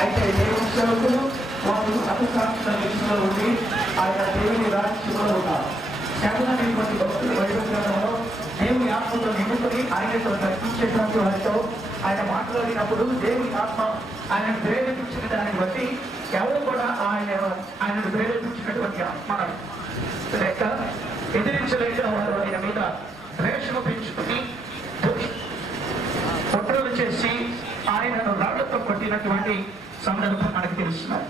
అయితే దేవుని సేవకులు వారు అపసాక్షణ దేశంలో ఉండి ఆయన దేవుని రాజ్యంలో ఉన్నారు. శాసనటువంటి భక్తుల వైద్యంలో దేవుని ఆత్మతో నిండుకొని ఆయనతో దర్శించేటువంటి వారితో ఆయన మాట్లాడినప్పుడు దేవుని ఆత్మ ఆయనను ప్రేరేపించిన దాన్ని బట్టి ఎవరు కూడా ఆయనను ప్రేరేపించినటువంటి ఆత్మ లేక ఎదిరించలేక వారు ఆయన మీద ద్వేషము పెంచుకుని కుట్రలు చేసి ఆయనను రాళ్లతో కొట్టినటువంటి సందర్భం మనకు తెలుస్తున్నారు.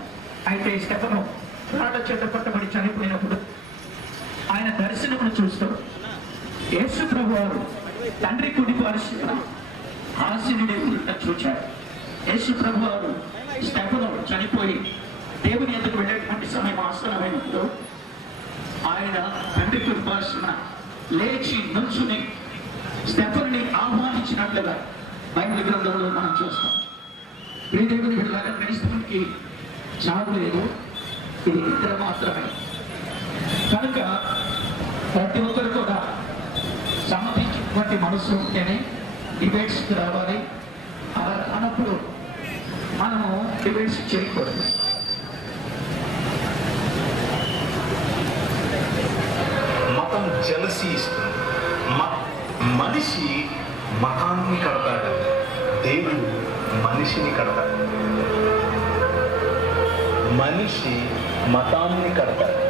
అయితే స్టెఫను రాళ్ల చేత కొట్టబడి చనిపోయినప్పుడు ఆయన దర్శనమును చూస్తూ యేసు ప్రభువారు తండ్రి కుడి పార్శ్వన ఆసీనుడై చూచారు. యేసు ప్రభువారు స్టెఫను చనిపోయి దేవుని ఎదురు వెళ్ళేటువంటి సమయం ఆసనమైనప్పుడు ఆయన తండ్రి కుడి పార్శ్వన లేచి నుంచుని స్టెఫనుని ఆహ్వానించినట్లుగా బైబిల్ గ్రంథంలో మనం చూస్తాం. దేవుని బిడ్డలారా, క్రైస్తవునికి చావు లేదు, ఇది నిద్ర మాత్రమే. కనుక ప్రతి ఒక్కరు కూడా సమ్మతించినటువంటి మనసు ఉంటేనే డిబేట్స్కి రావాలి. అలా అన్నప్పుడు మనము డిబేట్స్ చేయకూడదు. మతం జలసి ఇస్తుంది. మనిషి మతాన్ని కడతాడు, దేవుడు మనిషిని కడతాడు. మనిషి మతాన్ని కడతాడు,